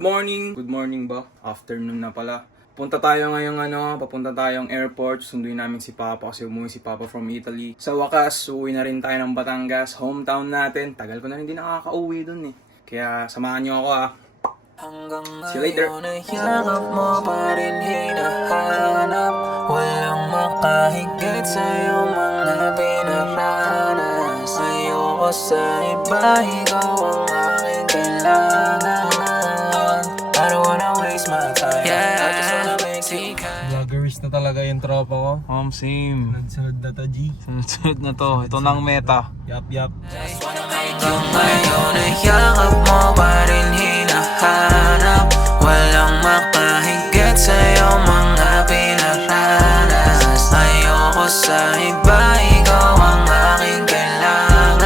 Good morning ba? Afternoon na pala. Punta tayo ngayong papunta tayong airport. Sunduin namin si Papa kasi umuwi si Papa from Italy. Sa wakas, uwi na rin tayo ng Batangas, hometown natin. Tagal ko na rin din nakaka-uwi dun eh. Kaya samahan niyo ako See you later. Yakap mo pa rin hinahanap. Walang makahigit sa'yo mga pinaranas. Ayoko sa iba, ikaw ang aking kailangan. I don't wanna waste my time, I just wanna make you kind. Vloggeries na talaga yung tropa ko. Same. Nagsunod na to, G. Sunod na to. Ito nang meta. Yup. Hanggang ngayon ay yakap mo pa rin hinahanap. Walang makahigit sa'yo mga pinaranas. Ayoko sa iba, ikaw ang aking kailangan.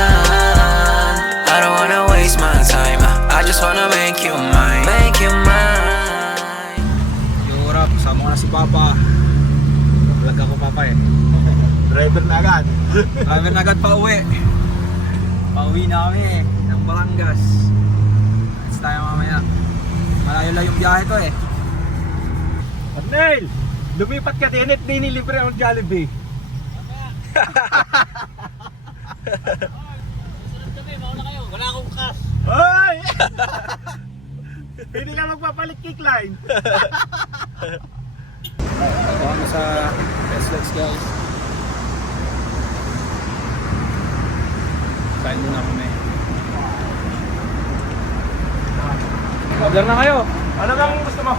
I don't wanna waste my time, I just wanna make you mine. Make you mine. Yorap, sama ko na si Papa. Vlog ako Papa eh. Driver na agad. Driver na agad pa uwi. Pauwi na kami ng Batangas. Let's tayo mamaya. Malayo lang yung biyahe ko eh. Arnel! Lumipat ka din at dinilibre ang Jollibee. Sunod kami, mauna kayo. Wala akong cash. Hoy! Hindi ka magpapalit kickline. Ako kami sa Let's guys. Kain muna kami. Order na kayo. Ano bang gusto mo?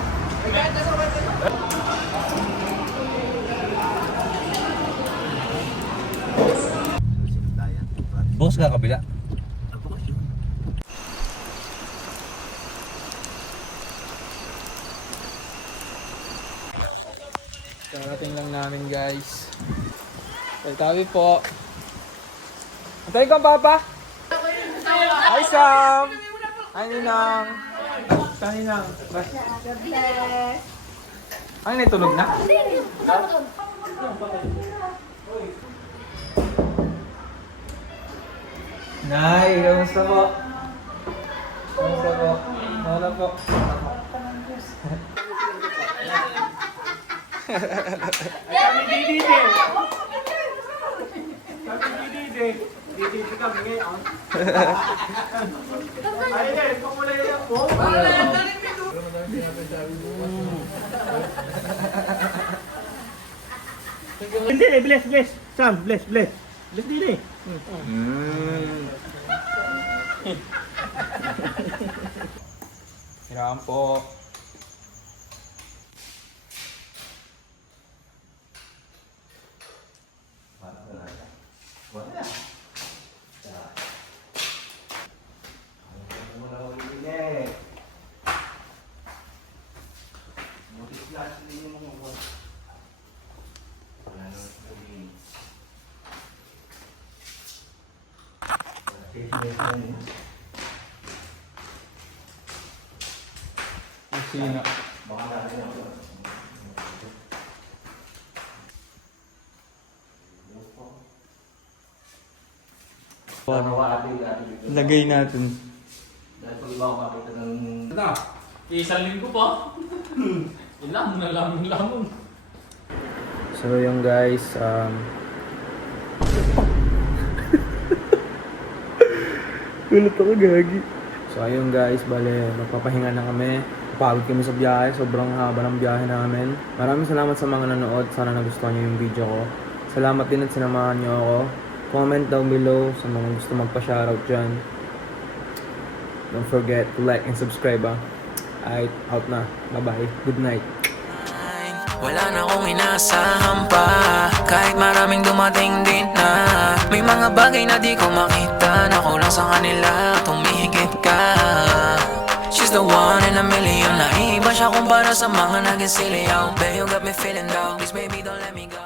Boss ka kabila. Karating lang namin guys. Tabi po. Antayin ko ang Papa. Hi Sam. Hi Ninang. Hi Ninang. Ay, natulog na? Nay, kamusta po? Kamusta po? Wala po. Didi kami ngayon. Ayun, pakulay lang po. Hindi, bless. Sam, bless. Bless Didi. Kailangan po. Sino? Lagay natin. Na, isang linggo pa. Ilang na lang. So yung guys, Gulat ako gagi. So ayun guys, bale magpapahinga na kami. Pagod kami sa biyahe, sobrang haba ng biyahe namin. Maraming salamat sa mga nanood, sana nagustuhan niyo yung video ko. Salamat din at sinamahan niyo ako. Comment down below sa mga gusto magpa-shoutout dyan. Don't forget to like and subscribe Alright, out na. Bye-bye. Good night. Wala na akong inaasahan pa, kahit maraming dumating din na. May mga bagay na di ko makita, na kulang sa kanila, tumihigit ka. She's the one in a million, naiiba siya kumpara sa mga naging siliyaw. Babe, you got me feeling down, please baby don't let me go.